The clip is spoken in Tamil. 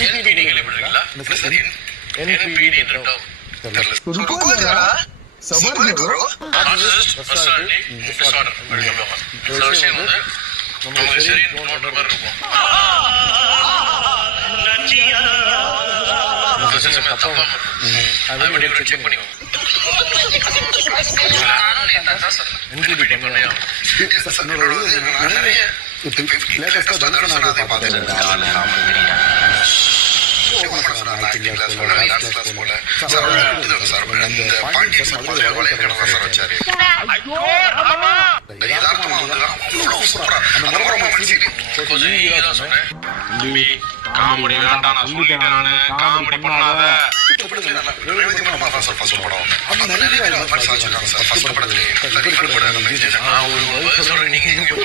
NPD கேள்விப்பட்டிருக்கீங்களா? NPD रुको जरा सबर करो पर्सनालिटी डिसऑर्डर சில விஷயம் வந்து நமக்கு சரி தோன்ற மாதிரி இருக்கும். அதை ஒரு செக் பண்ணிக்கோ. காமெடி வேண்டாம், நான் சொல்லிட்டேன். நானு காமெடி பண்ணாத. நீங்க